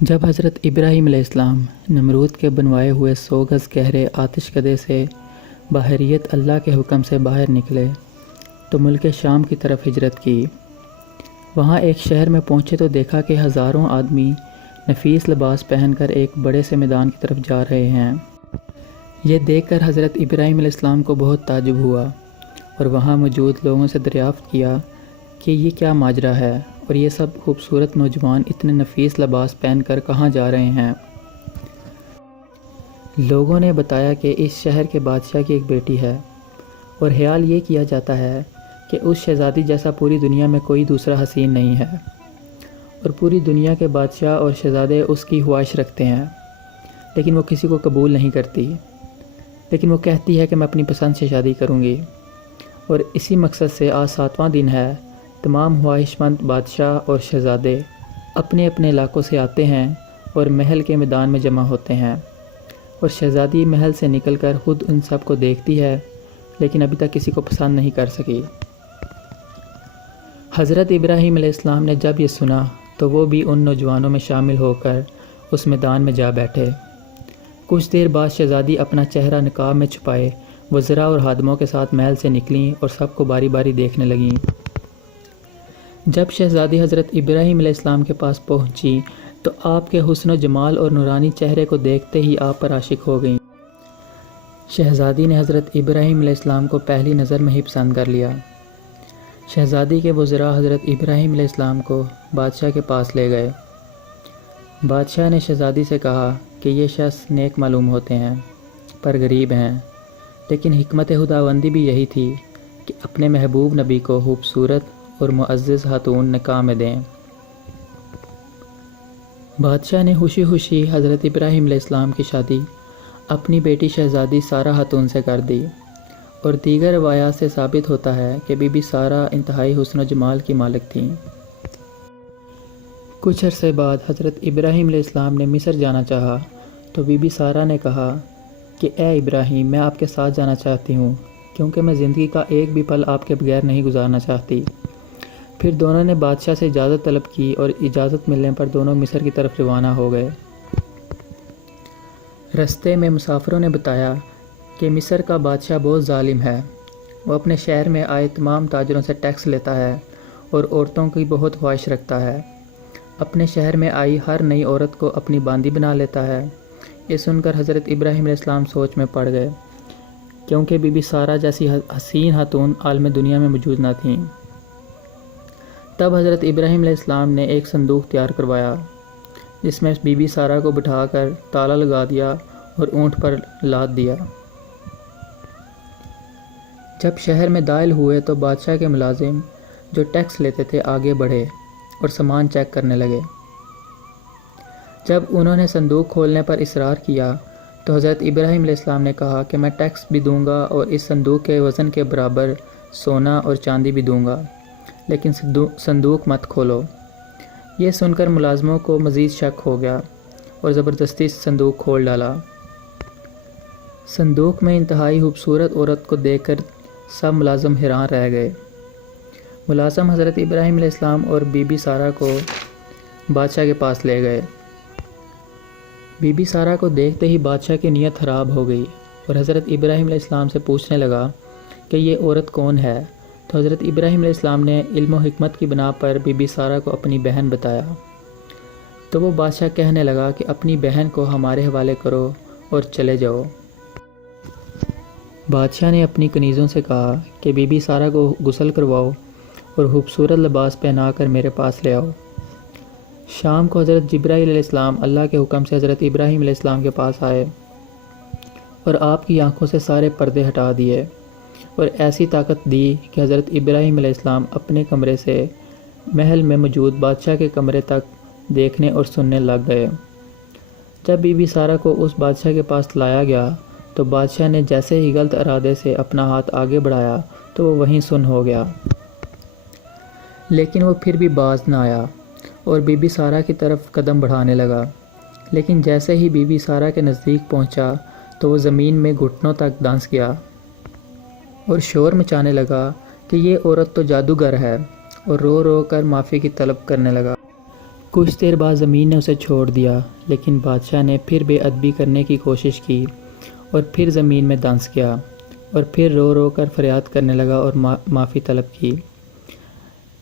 جب حضرت ابراہیم علیہ السلام نمرود کے بنوائے ہوئے 100 گز گہرے آتش کدے سے بحریت اللہ کے حکم سے باہر نکلے تو ملک شام کی طرف ہجرت کی۔ وہاں ایک شہر میں پہنچے تو دیکھا کہ ہزاروں آدمی نفیس لباس پہن کر ایک بڑے سے میدان کی طرف جا رہے ہیں۔ یہ دیکھ کر حضرت ابراہیم علیہ السلام کو بہت تعجب ہوا اور وہاں موجود لوگوں سے دریافت کیا کہ یہ کیا ماجرا ہے اور یہ سب خوبصورت نوجوان اتنے نفیس لباس پہن کر کہاں جا رہے ہیں۔ لوگوں نے بتایا کہ اس شہر کے بادشاہ کی ایک بیٹی ہے اور خیال یہ کیا جاتا ہے کہ اس شہزادی جیسا پوری دنیا میں کوئی دوسرا حسین نہیں ہے اور پوری دنیا کے بادشاہ اور شہزادے اس کی خواہش رکھتے ہیں، لیکن وہ کسی کو قبول نہیں کرتی، لیکن وہ کہتی ہے کہ میں اپنی پسند سے شادی کروں گی۔ اور اسی مقصد سے آج 7واں دن ہے۔ تمام خواہش مند بادشاہ اور شہزادے اپنے اپنے علاقوں سے آتے ہیں اور محل کے میدان میں جمع ہوتے ہیں، اور شہزادی محل سے نکل کر خود ان سب کو دیکھتی ہے، لیکن ابھی تک کسی کو پسند نہیں کر سکی۔ حضرت ابراہیم علیہ السلام نے جب یہ سنا تو وہ بھی ان نوجوانوں میں شامل ہو کر اس میدان میں جا بیٹھے۔ کچھ دیر بعد شہزادی اپنا چہرہ نقاب میں چھپائے وزراء اور خادموں کے ساتھ محل سے نکلیں اور سب کو باری باری دیکھنے لگیں۔ جب شہزادی حضرت ابراہیم علیہ السلام کے پاس پہنچی تو آپ کے حسن و جمال اور نورانی چہرے کو دیکھتے ہی آپ پر عاشق ہو گئیں۔ شہزادی نے حضرت ابراہیم علیہ السلام کو پہلی نظر میں ہی پسند کر لیا۔ شہزادی کے وزراء حضرت ابراہیم علیہ السلام کو بادشاہ کے پاس لے گئے۔ بادشاہ نے شہزادی سے کہا کہ یہ شخص نیک معلوم ہوتے ہیں پر غریب ہیں، لیکن حکمت خداوندی بھی یہی تھی کہ اپنے محبوب نبی کو خوبصورت اور معزز خاتون نکاح میں دیں۔ بادشاہ نے خوشی خوشی حضرت ابراہیم علیہ السلام کی شادی اپنی بیٹی شہزادی سارہ خاتون سے کر دی، اور دیگر روایات سے ثابت ہوتا ہے کہ بی بی سارہ انتہائی حسن و جمال کی مالک تھیں۔ کچھ عرصے بعد حضرت ابراہیم علیہ السلام نے مصر جانا چاہا تو بی بی سارہ نے کہا کہ اے ابراہیم، میں آپ کے ساتھ جانا چاہتی ہوں کیونکہ میں زندگی کا ایک بھی پل آپ کے بغیر نہیں گزارنا چاہتی۔ پھر دونوں نے بادشاہ سے اجازت طلب کی اور اجازت ملنے پر دونوں مصر کی طرف روانہ ہو گئے۔ رستے میں مسافروں نے بتایا کہ مصر کا بادشاہ بہت ظالم ہے، وہ اپنے شہر میں آئے تمام تاجروں سے ٹیکس لیتا ہے اور عورتوں کی بہت خواہش رکھتا ہے، اپنے شہر میں آئی ہر نئی عورت کو اپنی باندی بنا لیتا ہے۔ یہ سن کر حضرت ابراہیم علیہ السلام سوچ میں پڑ گئے، کیونکہ بی بی سارہ جیسی حسین خاتون عالم دنیا میں موجود نہ تھیں۔ تب حضرت ابراہیم علیہ السلام نے ایک صندوق تیار کروایا جس میں بی بی سارہ کو بٹھا کر تالا لگا دیا اور اونٹ پر لاد دیا۔ جب شہر میں داخل ہوئے تو بادشاہ کے ملازم جو ٹیکس لیتے تھے آگے بڑھے اور سامان چیک کرنے لگے۔ جب انہوں نے صندوق کھولنے پر اصرار کیا تو حضرت ابراہیم علیہ السلام نے کہا کہ میں ٹیکس بھی دوں گا اور اس صندوق کے وزن کے برابر سونا اور چاندی بھی دوں گا، لیکن صندوق مت کھولو۔ یہ سن کر ملازموں کو مزید شک ہو گیا اور زبردستی صندوق کھول ڈالا۔ صندوق میں انتہائی خوبصورت عورت کو دیکھ کر سب ملازم حیران رہ گئے۔ ملازم حضرت ابراہیم علیہ السلام اور بی بی سارہ کو بادشاہ کے پاس لے گئے۔ بی بی سارہ کو دیکھتے ہی بادشاہ کی نیت خراب ہو گئی اور حضرت ابراہیم علیہ السلام سے پوچھنے لگا کہ یہ عورت کون ہے، تو حضرت ابراہیم علیہ السلام نے علم و حکمت کی بنا پر بی بی سارہ کو اپنی بہن بتایا۔ تو وہ بادشاہ کہنے لگا کہ اپنی بہن کو ہمارے حوالے کرو اور چلے جاؤ۔ بادشاہ نے اپنی کنیزوں سے کہا کہ بی بی سارہ کو غسل کرواؤ اور خوبصورت لباس پہنا کر میرے پاس لے آؤ۔ شام کو حضرت جبرائیل علیہ السلام اللہ کے حکم سے حضرت ابراہیم علیہ السلام کے پاس آئے اور آپ کی آنکھوں سے سارے پردے ہٹا دیے اور ایسی طاقت دی کہ حضرت ابراہیم علیہ السلام اپنے کمرے سے محل میں موجود بادشاہ کے کمرے تک دیکھنے اور سننے لگ گئے۔ جب بی بی سارہ کو اس بادشاہ کے پاس لایا گیا تو بادشاہ نے جیسے ہی غلط ارادے سے اپنا ہاتھ آگے بڑھایا تو وہ وہیں سن ہو گیا، لیکن وہ پھر بھی باز نہ آیا اور بی بی سارہ کی طرف قدم بڑھانے لگا، لیکن جیسے ہی بی بی سارہ کے نزدیک پہنچا تو وہ زمین میں گھٹنوں تک دھنس گیا اور شور مچانے لگا کہ یہ عورت تو جادوگر ہے، اور رو رو کر معافی کی طلب کرنے لگا۔ کچھ دیر بعد زمین نے اسے چھوڑ دیا، لیکن بادشاہ نے پھر بے ادبی کرنے کی کوشش کی اور پھر زمین میں دنس گیا اور پھر رو رو کر فریاد کرنے لگا اور معافی طلب کی۔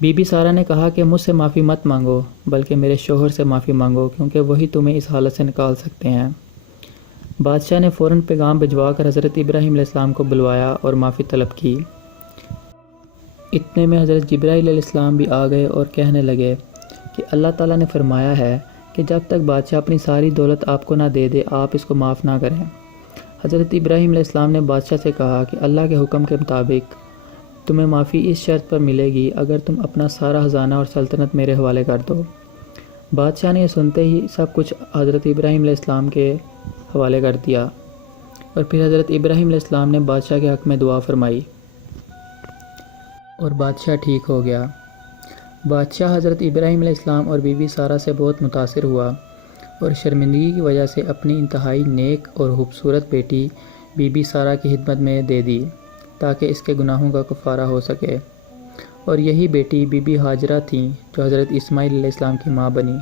بی بی سارہ نے کہا کہ مجھ سے معافی مت مانگو، بلکہ میرے شوہر سے معافی مانگو، کیونکہ وہی تمہیں اس حالت سے نکال سکتے ہیں۔ بادشاہ نے فوراً پیغام بھجوا کر حضرت ابراہیم علیہ السلام کو بلوایا اور معافی طلب کی۔ اتنے میں حضرت جبرائیل علیہ السلام بھی آ گئے اور کہنے لگے کہ اللہ تعالیٰ نے فرمایا ہے کہ جب تک بادشاہ اپنی ساری دولت آپ کو نہ دے دے آپ اس کو معاف نہ کریں۔ حضرت ابراہیم علیہ السلام نے بادشاہ سے کہا کہ اللہ کے حکم کے مطابق تمہیں معافی اس شرط پر ملے گی اگر تم اپنا سارا خزانہ اور سلطنت میرے حوالے کر دو۔ بادشاہ نے یہ سنتے ہی سب کچھ حضرت ابراہیم علیہ السلام کے حوالے کر دیا اور پھر حضرت ابراہیم علیہ السلام نے بادشاہ کے حق میں دعا فرمائی اور بادشاہ ٹھیک ہو گیا۔ بادشاہ حضرت ابراہیم علیہ السلام اور بی بی سارہ سے بہت متاثر ہوا اور شرمندگی کی وجہ سے اپنی انتہائی نیک اور خوبصورت بیٹی بی بی سارہ کی خدمت میں دے دی تاکہ اس کے گناہوں کا کفارہ ہو سکے، اور یہی بیٹی بی بی ہاجرہ تھیں جو حضرت اسماعیل علیہ السلام کی ماں بنی۔